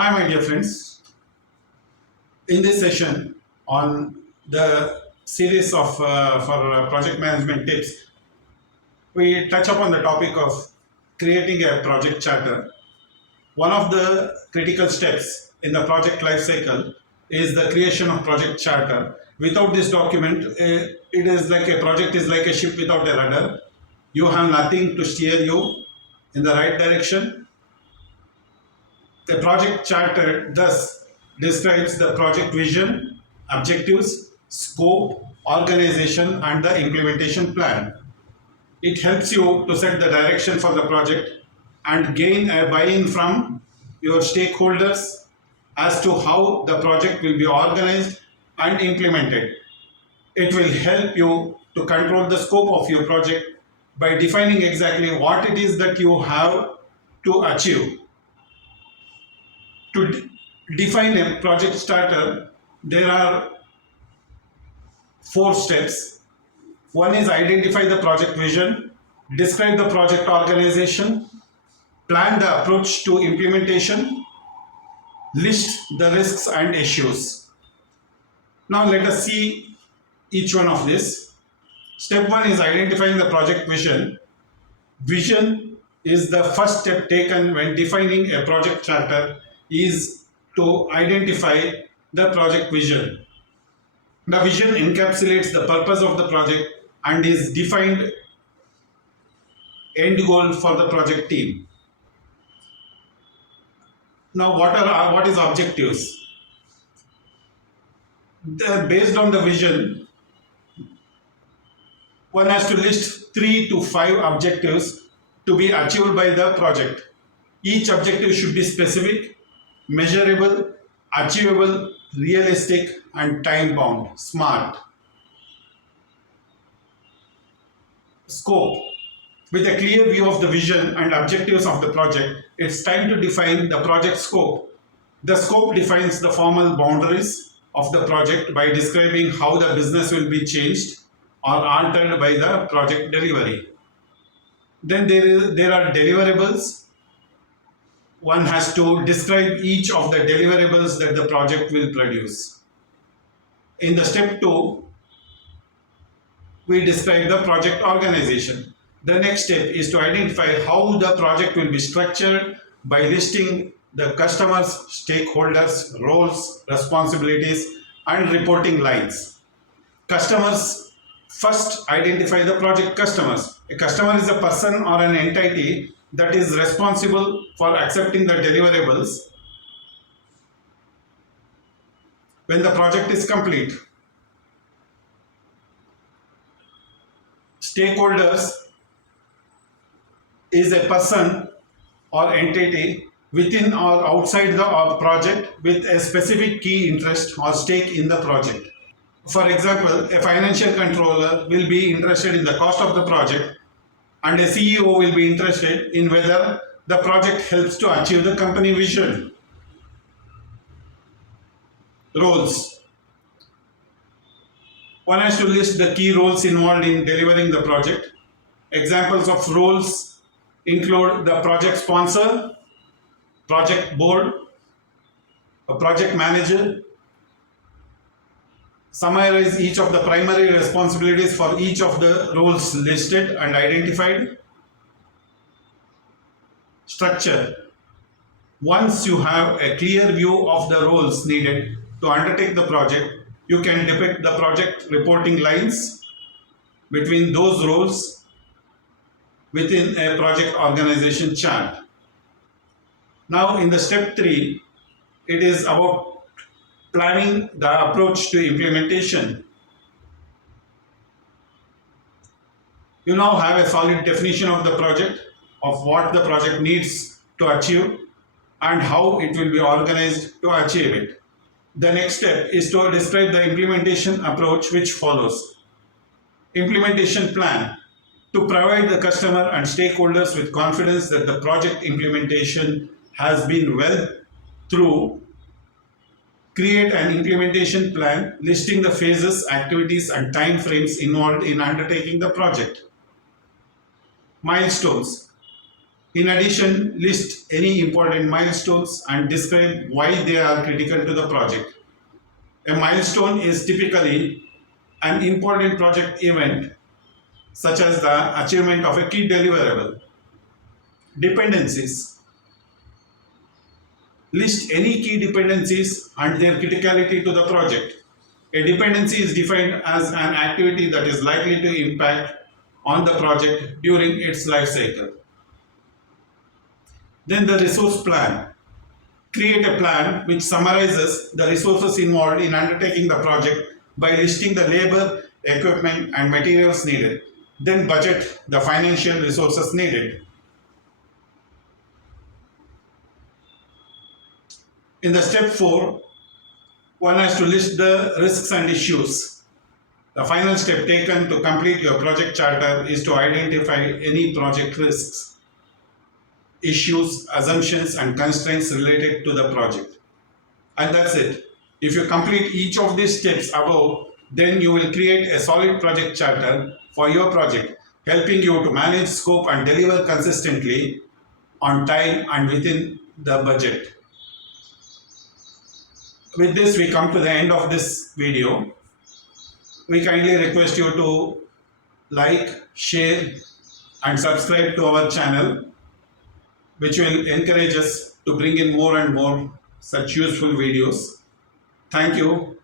Hi, my dear friends. In this session on the series of for project management tips, we touch upon the topic of creating a project charter. One of the critical steps in the project life cycle is the creation of project charter. Without this document, it is like a project is like a ship without a rudder. You have nothing to steer you in the right direction. The project charter thus describes the project vision, objectives, scope, organization, and the implementation plan. It helps you to set the direction for the project and gain a buy-in from your stakeholders as to how the project will be organized and implemented. It will help you to control the scope of your project by defining exactly what it is that you have to achieve. To define a project starter, there are 4 steps. One is identify the project vision, describe the project organization, plan the approach to implementation, list the risks and issues. Now let us see each one of this. Step 1 is identifying the project vision. Vision is the first step taken when defining a project charter is to identify the project vision. The vision encapsulates the purpose of the project and is defined end goal for the project team. Now what is objectives? Based on the vision, one has to list 3 to 5 objectives to be achieved by the project. Each objective should be specific, measurable, achievable, realistic, and time bound. SMART. Scope. With a clear view of the vision and objectives of the project, it's time to define the project scope. The scope defines the formal boundaries of the project by describing how the business will be changed or altered by the project delivery. Then there are deliverables. One has to describe each of the deliverables that the project will produce. In the step 2, we describe the project organization. The next step is to identify how the project will be structured by listing the customers, stakeholders, roles, responsibilities, and reporting lines. Customers, first identify the project customers. A customer is a person or an entity that is responsible for accepting the deliverables when the project is complete. Stakeholders is a person or entity within or outside the project with a specific key interest or stake in the project. For example, a financial controller will be interested in the cost of the project, and a CEO will be interested in whether the project helps to achieve the company vision. Roles. One has to list the key roles involved in delivering the project. Examples of roles include the project sponsor, project board, a project manager. Summarize each of the primary responsibilities for each of the roles listed and identified. Structure. Once you have a clear view of the roles needed to undertake the project, you can depict the project reporting lines between those roles within a project organization chart. Now in the step 3, it is about planning the approach to implementation. You now have a solid definition of the project, of what the project needs to achieve and how it will be organized to achieve it. The next step is to describe the implementation approach which follows. Implementation plan. To provide the customer and stakeholders with confidence that the project implementation has been well through, create an implementation plan listing the phases, activities, and time frames involved in undertaking the project. Milestones. In addition, list any important milestones and describe why they are critical to the project. A milestone is typically an important project event, such as the achievement of a key deliverable. Dependencies. List any key dependencies and their criticality to the project. A dependency is defined as an activity that is likely to impact on the project during its life cycle. Then the resource plan. Create a plan which summarizes the resources involved in undertaking the project by listing the labor, equipment, and materials needed. Then budget the financial resources needed. In the step 4, one has to list the risks and issues. The final step taken to complete your project charter is to identify any project risks, issues, assumptions, and constraints related to the project. And that's it. If you complete each of these steps above, then you will create a solid project charter for your project, helping you to manage, scope, and deliver consistently on time and within the budget. With this, we come to the end of this video. We kindly request you to like, share, and subscribe to our channel, which will encourage us to bring in more and more such useful videos. Thank you.